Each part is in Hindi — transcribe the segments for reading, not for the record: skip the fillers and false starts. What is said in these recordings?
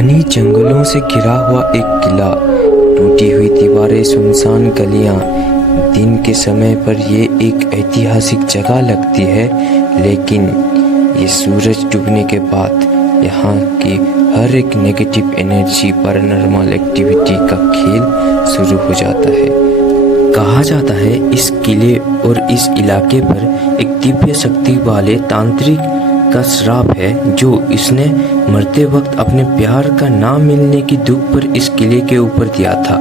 घनी जंगलों से घिरा हुआ एक किला, टूटी हुई दीवारें, सुनसान गलियां। दिन के समय पर ये एक ऐतिहासिक जगह लगती है, लेकिन ये सूरज डूबने के बाद यहाँ की हर एक नेगेटिव एनर्जी, पैरानॉर्मल एक्टिविटी का खेल शुरू हो जाता है। कहा जाता है इस किले और इस इलाके पर एक दिव्य शक्ति वाले तांत्रिक का श्राप है, जो इसने मरते वक्त अपने प्यार का ना मिलने की दुख पर इस किले के ऊपर दिया था।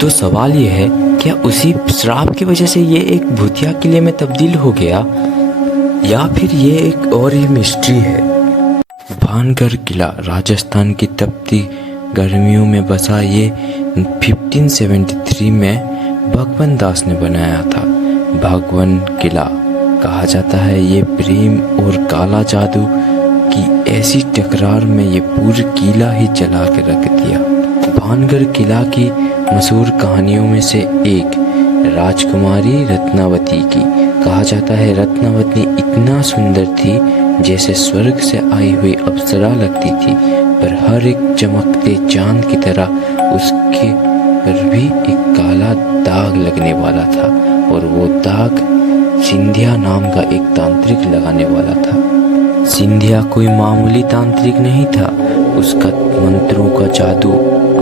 तो सवाल ये है, क्या उसी श्राप की वजह से ये एक भूतिया किले में तब्दील हो गया, या फिर ये एक और ही मिस्ट्री है। भानगढ़ किला राजस्थान की तपती गर्मियों में बसा ये 1573 में भगवान दास ने बनाया था। भगवान किला कहा जाता है ये प्रेम और काला जादू की ऐसी टकरार में ये पूरा किला ही जला के रख दिया। भानगढ़ किला की मशहूर कहानियों में से एक राजकुमारी रत्नावती की। कहा जाता है रत्नावती इतना सुंदर थी जैसे स्वर्ग से आई हुई अप्सरा लगती थी, पर हर एक चमकते चांद की तरह उसके पर भी एक काला दाग लगने वाला था, और वो दाग सिंधिया नाम का एक तांत्रिक लगाने वाला था। सिंधिया कोई मामूली तांत्रिक नहीं था। उसका मंत्रों का जादू,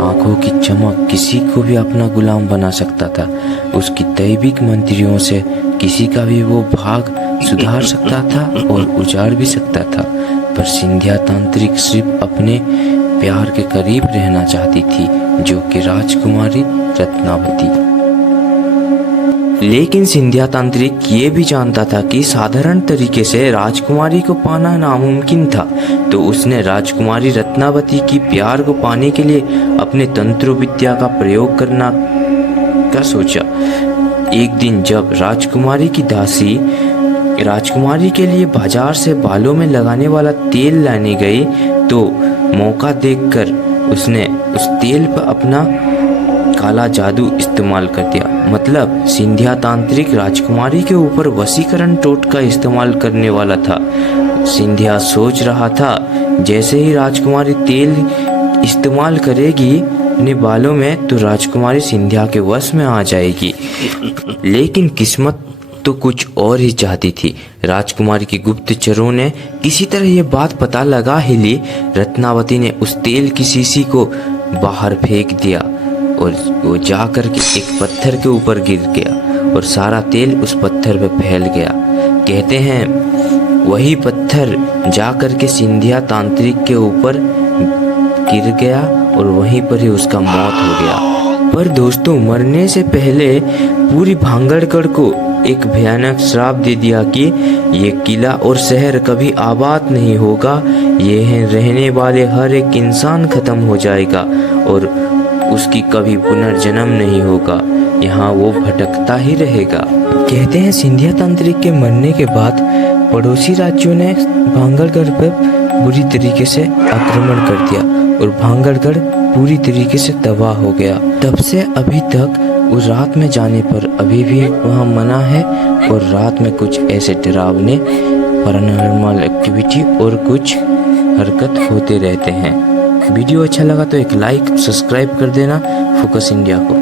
आंखों की चमक किसी को भी अपना गुलाम बना सकता था। उसकी दैविक मंत्रियों से किसी का भी वो भाग सुधार सकता था और उजाड़ भी सकता था। पर सिंधिया तांत्रिक सिर्फ अपने प्यार के करीब रहना चाहती थी, जो कि राजकुमारी रत्नावती। लेकिन सिंधिया तांत्रिक ये भी जानता था कि साधारण तरीके से राजकुमारी को पाना नामुमकिन था, तो उसने राजकुमारी रत्नावती की प्यार को पाने के लिए अपने तंत्र विद्या का प्रयोग करना का सोचा। एक दिन जब राजकुमारी की दासी राजकुमारी के लिए बाजार से बालों में लगाने वाला तेल लाने गई, तो मौका देखकर उसने उस तेल पर अपना काला जादू इस्तेमाल कर दिया। मतलब सिंधिया तांत्रिक राजकुमारी के ऊपर वशीकरण टोटका इस्तेमाल करने वाला था। सिंधिया सोच रहा था जैसे ही राजकुमारी तेल इस्तेमाल करेगी अपने बालों में, तो राजकुमारी सिंधिया के वश में आ जाएगी। लेकिन किस्मत तो कुछ और ही चाहती थी। राजकुमारी की गुप्तचरों ने किसी तरह ये बात पता लगा ही ली। रत्नावती ने उस तेल की शीशी को बाहर फेंक दिया और वो जाकर के एक पत्थर के ऊपर गिर गया, और सारा तेल उस पत्थर पे फैल गया। कहते हैं वही पत्थर जाकर के सिंधिया तांत्रिक के ऊपर गिर गया और वहीं पर ही उसका मौत हो गया। पर दोस्तों, मरने से पहले पूरी भानगढ़ को एक भयानक श्राप दे दिया कि ये किला और शहर कभी आबाद नहीं होगा। ये रहने वाले हर एक इंसान खत्म हो जाएगा और उसकी कभी पुनर्जन्म नहीं होगा। यहाँ वो भटकता ही रहेगा। कहते हैं सिंधिया तांत्रिक के मरने के बाद पड़ोसी राज्यों ने भानगढ़ पर बुरी तरीके से आक्रमण कर दिया और भानगढ़ पूरी तरीके से तबाह हो गया। तब से अभी तक उस रात में जाने पर अभी भी वहाँ मना है, और रात में कुछ ऐसे डरावने पैरानॉर्मल एक्टिविटी और कुछ हरकत होते रहते हैं। वीडियो अच्छा लगा तो एक लाइक, सब्सक्राइब कर देना फोकस इंडिया को।